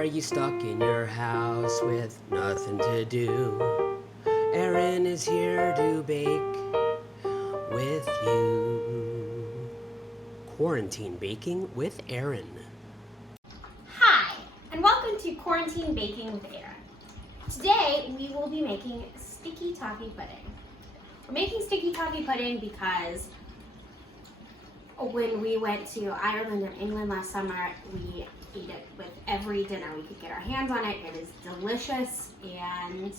Are you stuck in your house with nothing to do? Erin is here to bake with you. Quarantine Baking with Erin. Hi, and welcome to Quarantine Baking with Erin. Today we will be making sticky toffee pudding. We're making sticky toffee pudding because when we went to Ireland and England last summer, we ate it with every dinner we could get our hands on it. It is delicious, and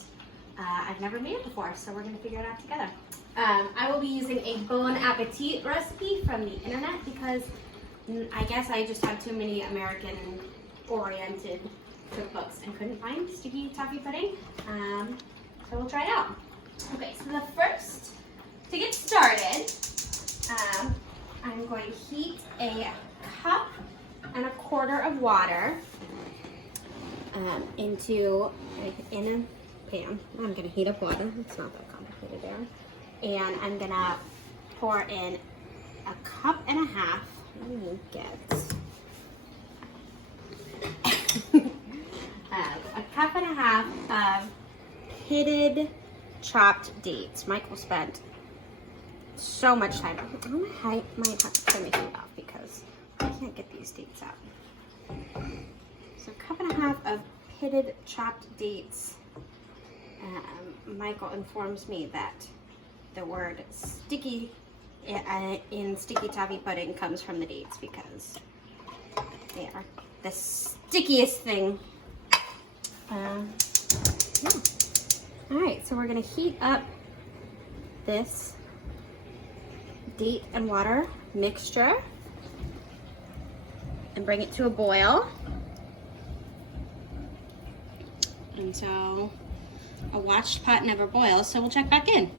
I've never made it before, so we're going to figure it out together. I will be using a Bon Appetit recipe from the internet because I guess I just have too many American-oriented cookbooks and couldn't find sticky toffee pudding, so we'll try it out. Okay, so the first, to get started, I'm going to heat a cup and 1/4 of water in a pan. I'm going to heat up water. It's not that complicated there. And I'm going to pour in 1.5 cups. Let me get 1.5 cups of pitted chopped dates. Michael spent so much time. I might have to turn the heat off because I can't get these dates out. So 1.5 cups of pitted chopped dates. Michael informs me that the word sticky in sticky toffee pudding comes from the dates because they are the stickiest thing. Yeah. All right, so we're gonna heat up this date and water mixture and bring it to a boil. And so a watched pot never boils, so we'll check back in.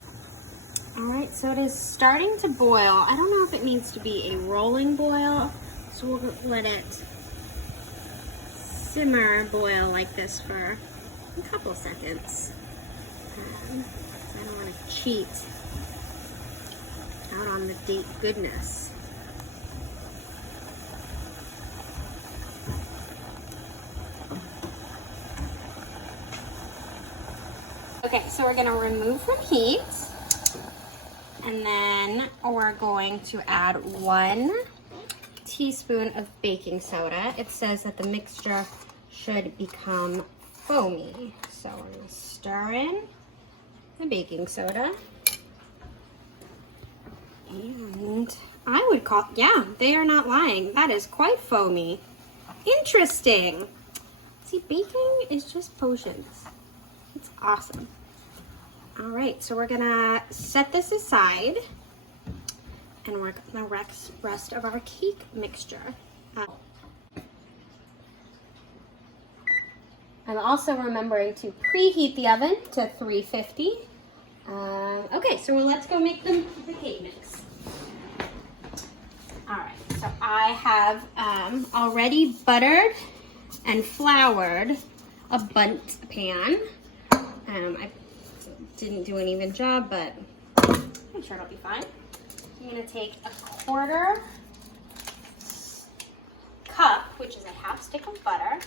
All right, so it is starting to boil. I don't know if it needs to be a rolling boil, so we'll let it simmer, boil like this for a couple seconds. I don't want to cheat out on the date goodness. Okay, so we're gonna remove from heat, and then we're going to add 1 teaspoon of baking soda. It says that the mixture should become foamy. So we're gonna stir in the baking soda. And I would call, yeah, they are not lying. That is quite foamy. Interesting. See, baking is just potions. It's awesome. All right, so we're gonna set this aside and work on the rest of our cake mixture. I'm also remembering to preheat the oven to 350. Okay, so let's go make the cake mix. All right, so I have already buttered and floured a bundt pan. I didn't do an even job, but I'm sure it'll be fine. I'm gonna take 1/4 cup, which is a 1/2 stick of butter,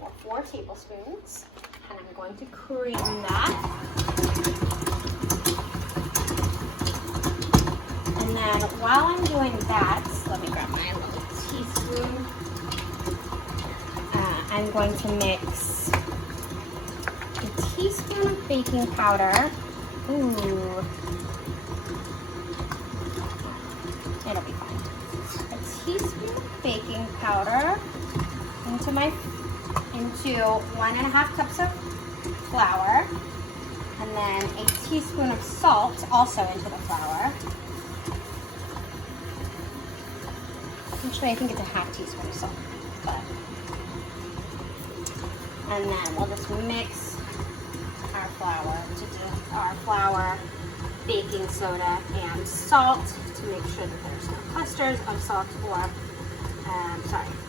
or 4 tablespoons, and I'm going to cream that. And then while I'm doing that, let me grab my little teaspoon. I'm going to mix a teaspoon of baking powder. Ooh. It'll be fine. A teaspoon of baking powder into 1.5 cups of flour, and then a teaspoon of salt also into the flour. Actually, I think it's a 1/2 teaspoon of salt, and then we'll just mix our flour, baking soda, and salt to make sure that there's no clusters of salt or,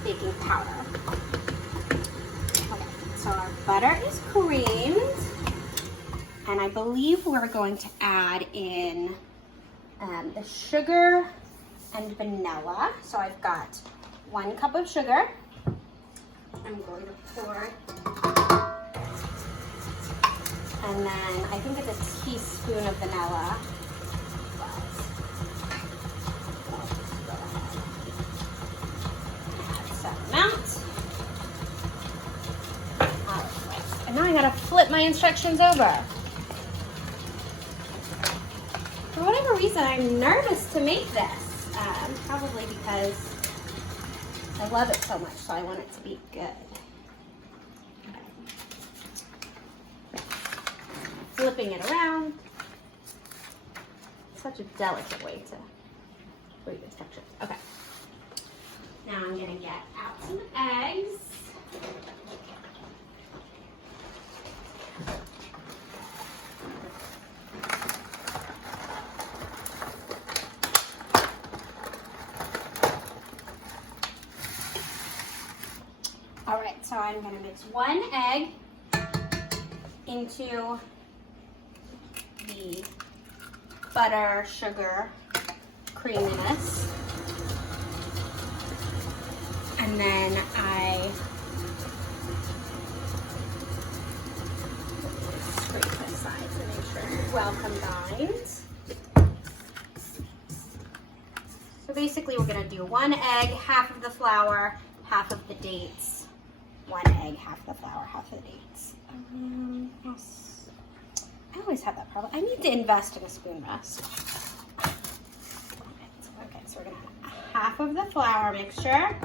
baking powder. Okay, so our butter is creamed, and I believe we're going to add in the sugar and vanilla. So I've got 1 cup of sugar, I'm going to pour. And then I think it's a teaspoon of vanilla. Add some amount. Alright. And now I gotta flip my instructions over. For whatever reason, I'm nervous to make this. Probably because I love it so much, so I want it to be good. Flipping it around. Such a delicate way to break the texture. Okay. Now I'm gonna get out some eggs. All right, so I'm gonna mix 1 egg into the butter, sugar, creaminess. And then I scrape the sides to make sure it's well combined. So basically we're gonna do 1 egg, half of the flour, half of the dates. 1 egg, half the flour, half the dates. I always have that problem. I need to invest in a spoon rest. Okay, so we're gonna add half of the flour mixture. Alright,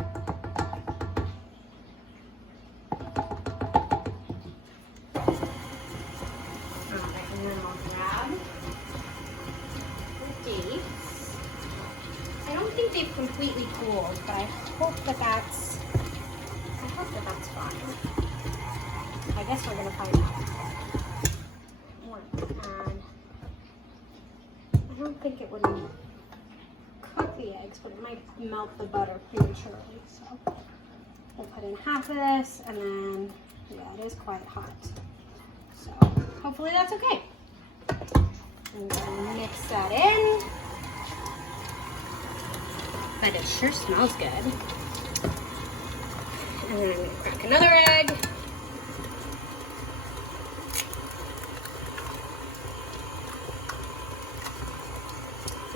and then I'll grab the dates. I don't think they've completely cooled, but I hope that that's fine. I guess we're gonna find out. And I don't think it would cook the eggs, but it might melt the butter prematurely. So we'll put in half of this, and then, yeah, it is quite hot. So hopefully that's okay. I'm gonna mix that in. But it sure smells good. And then I'm gonna crack another egg.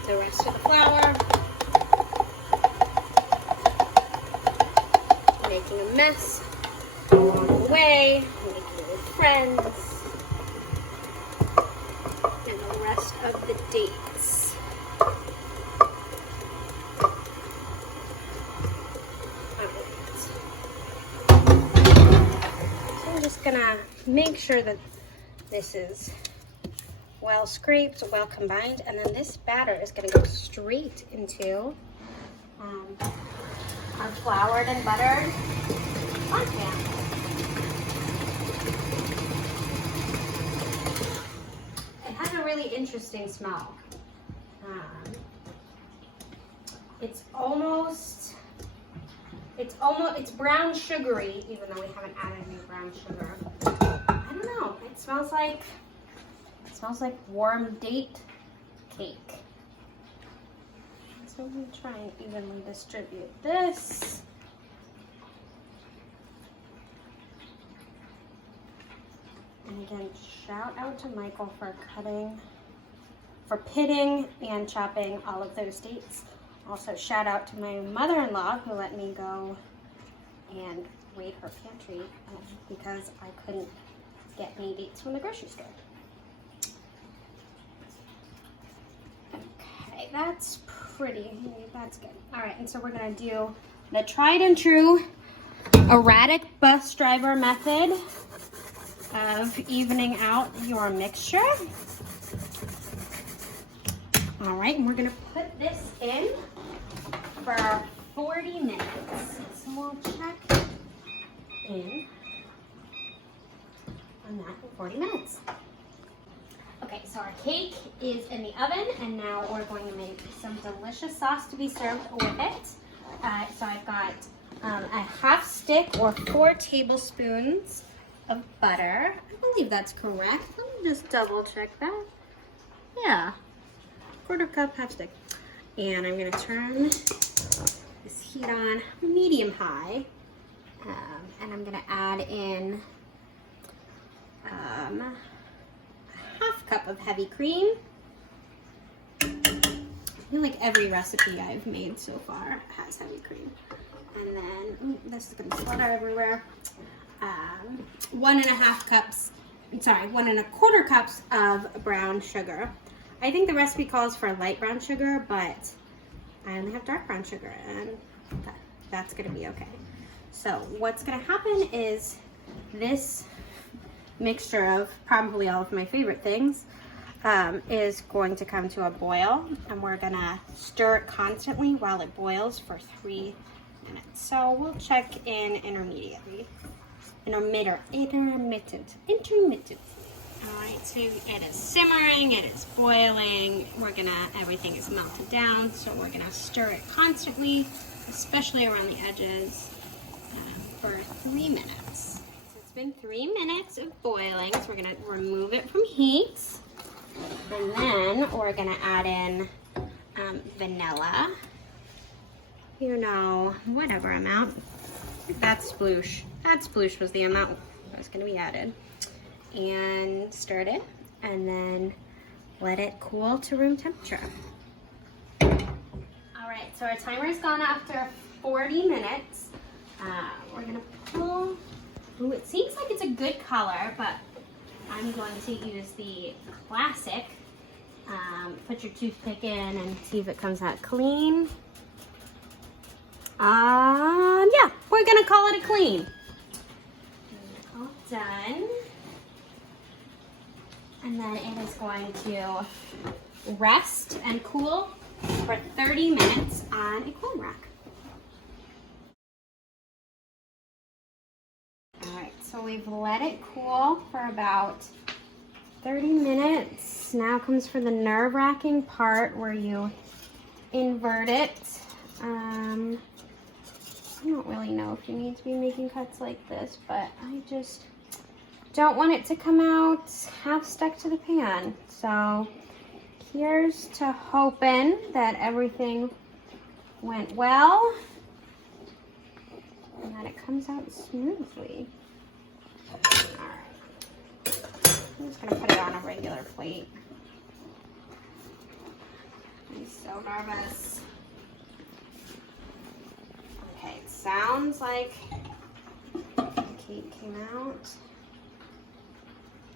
The rest of the flour. Making a mess along the way, making with friends, and the rest of the dates. So I'm just gonna make sure that this is well scraped, well combined, and then this batter is going to go straight into our floured and buttered flan pan. It has a really interesting smell. It's brown sugary, even though we haven't added any brown sugar. I don't know. It smells like warm date cake. So I'm going to try and evenly distribute this. And again, shout out to Michael for pitting and chopping all of those dates. Also shout out to my mother-in-law who let me go and raid her pantry because I couldn't get any dates from the grocery store. Okay, that's pretty. That's good. All right, and so we're gonna do the tried and true erratic bus driver method of evening out your mixture. All right, and we're gonna put this in for 40 minutes. So we'll check in on that in 40 minutes. Okay, so our cake is in the oven, and now we're going to make some delicious sauce to be served with it. So I've got a half stick or 4 tablespoons of butter. I believe that's correct. Let me just double check that. Yeah, 1/4 cup, half stick. And I'm gonna turn this heat on medium high, And I'm gonna add in a half cup of heavy cream. I feel like every recipe I've made so far has heavy cream. And then, ooh, this is gonna flutter everywhere. 1.25 cups of brown sugar. I think the recipe calls for light brown sugar, but I only have dark brown sugar, and that's gonna be okay. So what's gonna happen is this mixture of probably all of my favorite things is going to come to a boil, and we're gonna stir it constantly while it boils for 3 minutes. So we'll check in intermittently. Intermittent. All right, so it is simmering, it is boiling. Everything is melted down, so we're gonna stir it constantly, especially around the edges, for 3 minutes. So it's been 3 minutes of boiling, so we're gonna remove it from heat. And then we're gonna add in vanilla. You know, whatever amount. That's sploosh. That sploosh was the amount that's gonna be added. And stir it, and then let it cool to room temperature. All right, so our timer is gone after 40 minutes. We're gonna pull, ooh, it seems like it's a good color, but I'm going to use the classic. Put your toothpick in and see if it comes out clean. Yeah, we're gonna call it a clean. All done. And then it is going to rest and cool for 30 minutes on a cooling rack. All right, so we've let it cool for about 30 minutes. Now comes for the nerve-wracking part where you invert it. I don't really know if you need to be making cuts like this, but I just don't want it to come out half stuck to the pan. So here's to hoping that everything went well and that it comes out smoothly. All right, I'm just gonna put it on a regular plate. I'm so nervous. Okay, it sounds like the cake came out.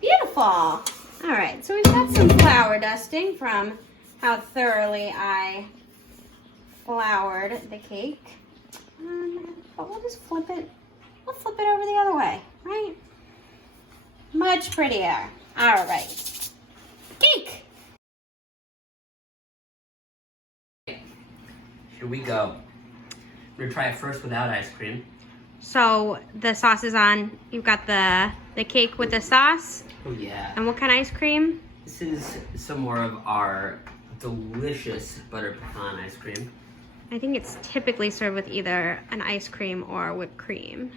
Beautiful. All right, so we've got some flour dusting from how thoroughly I floured the cake. But we'll just flip it. We'll flip it over the other way, right? Much prettier. All right. Cake. Here we go. I'm gonna try it first without ice cream. So the sauce is on. You've got the cake with the sauce. Oh yeah. And what kind of ice cream? This is some more of our delicious butter pecan ice cream. I think it's typically served with either an ice cream or whipped cream.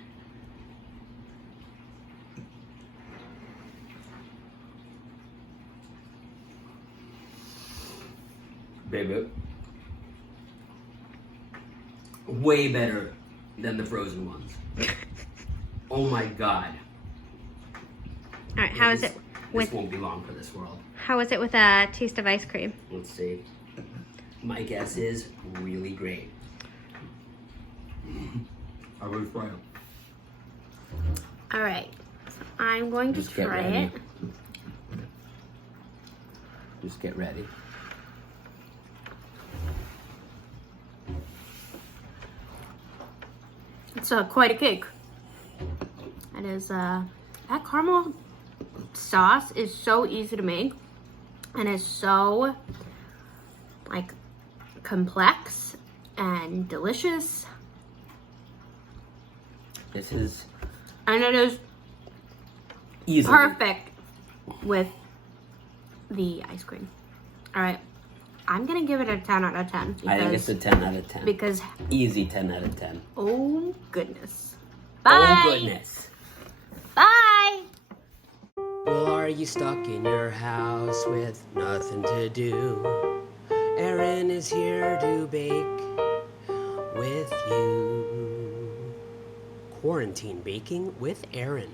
Baby. Way better than the frozen ones. Oh my god. All right, how is it with? This won't be long for this world. How is it with a taste of ice cream? Let's see. My guess is really great. I would try it. All right, I'm going to try it. Just get ready. It's quite a cake. It is, that caramel sauce is so easy to make and is so, like, complex and delicious. This is... And it is easily perfect with the ice cream. All right, I'm gonna give it a 10 out of 10. I think it's a 10 out of 10. Because... Easy 10 out of 10. Oh, goodness. Bye. Oh, goodness. Bye. Well, are you stuck in your house with nothing to do? Erin is here to bake with you. Quarantine Baking with Erin.